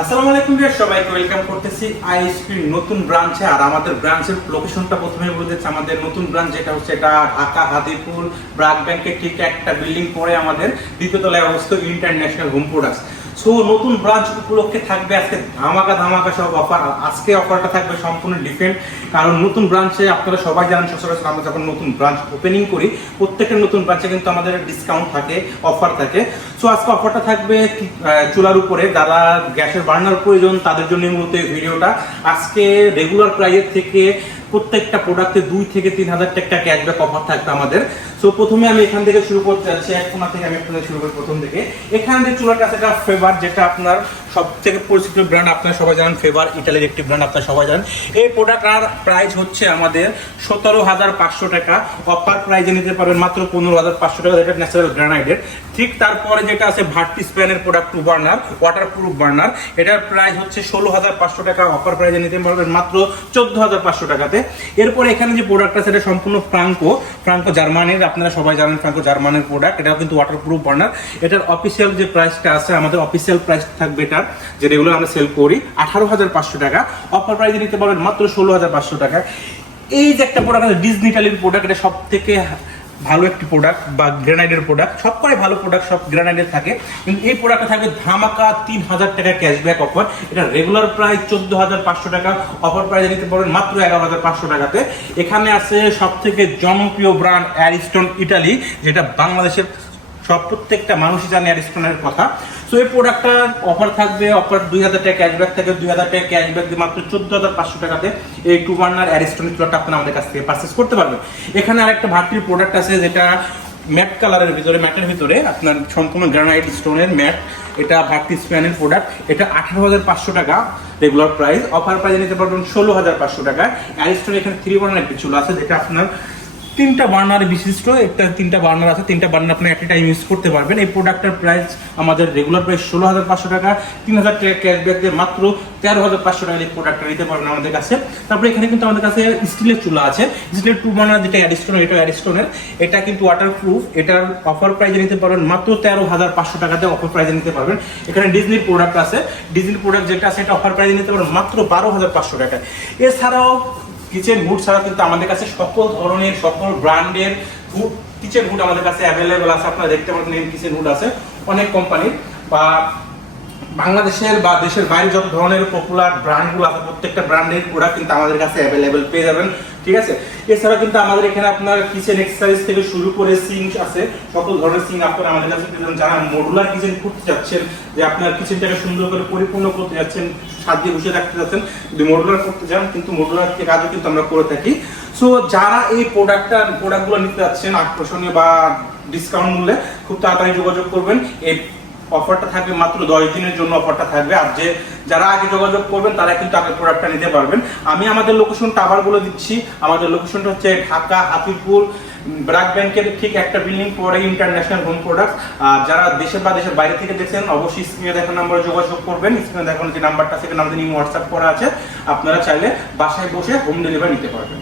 আসসালামু আলাইকুম ভিউয়ার, সবাইকে ওয়েলকাম করতেছি আইএসপির নতুন ব্রাঞ্চে। আর আমাদের ব্রাঞ্চের লোকেশনটা প্রথমে বলে দিচ্ছি। আমাদের নতুন ব্রাঞ্চ যেটা হচ্ছে এটা ঢাকা হাতিপুর ব্রাক ব্যাংকের ঠিক একটা বিল্ডিং পরে আমাদের দ্বিতীয় তলায় অবস্থিত ইন্টারন্যাশনাল হোম প্রোডাক্টস। সো নতুন ব্রাঞ্চ উপলক্ষে থাকবে আজকে ধামাকা সব অফার। আজকে অফারটা থাকবে সম্পূর্ণ ডিফারেন্ট, কারণ নতুন ব্রাঞ্চে আপনারা সবাই জানেন সচরাচর আমরা যখন নতুন ব্রাঞ্চ ওপেনিং করি প্রত্যেকটা নতুন ব্রাঞ্চে কিন্তু আমাদের ডিসকাউন্ট থাকে, অফার থাকে। সো আজকে অফারটা থাকবে চুলার উপরে। যারা গ্যাসের বার্নার প্রয়োজন তাদের জন্য মূলত এই ভিডিওটা। আজকে রেগুলার প্রাইসের থেকে প্রত্যেকটা প্রোডাক্টে 2 থেকে 3,000 টাকা ক্যাশব্যাক অফার থাকবে আমাদের। সো প্রথমে আমি এখান থেকে শুরু করতে যাচ্ছি, এক কোণা থেকে আমি আপনাদের শুরু করি প্রথম থেকে। এখান থেকে চুলার কাছে একটা ফেভার, যেটা আপনার সব থেকে পরিচিত ব্র্যান্ড, আপনারা সবাই জানেন ফেভার, ইটালির একটি ব্র্যান্ড, আপনারা সবাই জানেন। এই প্রোডাক্টটার প্রাইস হচ্ছে আমাদের 17,500 টাকা। অফার প্রাইসে নিতে পারবেন মাত্র 15,500 টাকা, যেটা ন্যাচারাল গ্রানাইটের। ঠিক তারপরে যেটা আছে ভার্টি স্প্যানের product, 2 burner water proof burner, এটার প্রাইস হচ্ছে 16,500 টাকা। অফার প্রাইসে নিতে পারবেন মাত্র 14,500 টাকাতে। এরপরে এখানে যে প্রোডাক্ট আছে এটা সম্পূর্ণ ফ্রাঙ্কো জার্মানির, আপনারা সবাই জানেন ফ্রাঙ্কো জার্মানির প্রোডাক্ট। এটাও কিন্তু ওয়াটার প্রুফ বার্নার। এটার অফিসিয়াল যে প্রাইসটা আছে, আমাদের অফিসিয়াল প্রাইস থাকবে এটার, যে রেগুলার আমরা সেল করি 18,500 টাকা। অফার প্রাইসে নিতে পারবেন মাত্র 16,500 টাকা। এই যে একটা প্রোডাক্ট আছে ডিজনি ইটালির প্রোডাক্ট, এটা সব থেকে ভালো একটি প্রোডাক্ট বা গ্রানাইটের প্রোডাক্ট। সব করে ভালো প্রোডাক্ট সব গ্রানাইটের থাকে, কিন্তু এই প্রোডাক্টটা থাকবে ধামাকা 3,000 টাকা ক্যাশব্যাক অফার। এটা রেগুলার প্রাইস 14,500 টাকা। অফার প্রাইসে নিতে পারবেন মাত্র 11,500 টাকাতে। এখানে আছে সব থেকে জনপ্রিয় ব্র্যান্ড অ্যারিস্টন ইটালি, যেটা বাংলাদেশের প্রত্যেকটা মানুষই জানে অ্যারিস্টনের কথা। সো এই প্রোডাক্টটার অফার থাকবে, অফার 2,000 টাকা ক্যাশব্যাক থাকে, 2,000 টাকা ক্যাশব্যাক দিয়ে মাত্র 14,500 টাকাতে এই 2 বার্নার অ্যারিস্টন চুলাটা আপনারা আমাদের কাছ থেকে পারচেস করতে পারবেন। এখানে আরেকটা ভার্টির প্রোডাক্ট আছে, যেটা ম্যাট কালারের ভিতরে, ম্যাটের ভিতরে আপনার সম্পূর্ণ গ্রানাইট স্টোনের ম্যাট। এটা ভার্টি স্প্যানের প্রোডাক্ট। এটা 18,500 টাকা রেগুলার প্রাইস। অফার প্রাইসে নিতে পারবেন 16,500 টাকা। অ্যারিস্টন এখানে 3 বার্নার একটি চুলা আছে, যেটা আপনার 3টা বার্নার বিশিষ্ট। একটা 3টা বার্নার আছে, 3টা বার্নার আপনি একটা টাইম ইউজ করতে পারবেন। এই প্রোডাক্টের প্রাইস আমাদের রেগুলার প্রাইস 16,500 টাকা। 3,000 টাকা ক্যাশব্যাক দিয়ে মাত্র 13,500 টাকা এই প্রোডাক্টটা নিতে পারবেন আমাদের কাছে। তারপরে এখানে কিন্তু আমাদের কাছে স্টিলের চুলা আছে, স্টিলের 2 বার্নার, যেটা অ্যারিস্টনের, এটা অ্যারিস্টনের। এটা কিন্তু ওয়াটার প্রুফ। এটার অফার প্রাইসে নিতে পারবেন মাত্র 13,500 টাকাতে। অফার প্রাইসে নিতে পারবেন। এখানে ডিজনির প্রোডাক্ট আছে, ডিজনির প্রোডাক্ট যেটা আছে এটা অফার প্রাইসে নিতে পারবেন মাত্র 12,500 টাকা। এছাড়াও কিচেন হুড ছাড়া কিন্তু আমাদের কাছে সকল ধরনের সকল ব্র্যান্ডের হুড, কিচেন হুড আমাদের কাছে অ্যাভেলেবেল আছে। আপনারা দেখতে পাচ্ছেন কিচেন হুড আছে অনেক কোম্পানির, বা বাংলাদেশের বা দেশের বাইরে যত ধরনের পপুলার ব্র্যান্ডগুলো আছে প্রত্যেকটা ব্র্যান্ডের প্রোডাক্ট কিন্তু আমাদের কাছে অ্যাভেলেবেল পেয়ে যাবেন। ঠিক আছে, এছাড়া কিন্তু আমাদের এখানে আপনার কিচেন এক্সারসাইজ থেকে শুরু করে সিঙ্ক আছে, সকল ধরনের সিঙ্ক আপনারা আমাদের কাছে পেয়ে যাবেন। যারা মডুলার কিচেন করতে যাচ্ছেন, যে আপনার কিচেনটাকে সুন্দর করে পরিপূর্ণ করতে যাচ্ছেন, ছাদ দিয়ে বসে রাখতে যাচ্ছেন, যদি মডুলার করতে যান কিন্তু মডুলার কাজও কিন্তু আমরা করে থাকি। সো যারা এই প্রোডাক্টগুলো নিতে যাচ্ছেন আকর্ষণীয় বা ডিসকাউন্ট মূল্যে, খুব তাড়াতাড়ি যোগাযোগ করবেন। এই অফারটা থাকবে মাত্র 10 দিনের জন্য অফারটা থাকবে। আর যারা আগে যোগাযোগ করবেন তারা কিন্তু আগে প্রোডাক্টটা নিতে পারবেন। আমি আমাদের লোকেশনটা আবার বলে দিচ্ছি। আমাদের লোকেশনটা হচ্ছে ঢাকা হাতিপুর ব্রাক ব্যাংকের ঠিক একটা বিল্ডিং পরে ইন্টারন্যাশনাল হোম প্রোডাক্ট। আর যারা দেশের বা দেশের বাইরে থেকে দেখছেন অবশ্যই স্ক্রিনে দেখানো নাম্বারে যোগাযোগ করবেন। স্ক্রিনে দেখানো যে নাম্বারটা সেখানে আমাদের হোয়াটসঅ্যাপ করা আছে, আপনারা চাইলে বাসায় বসে হোম ডেলিভারি নিতে পারবেন।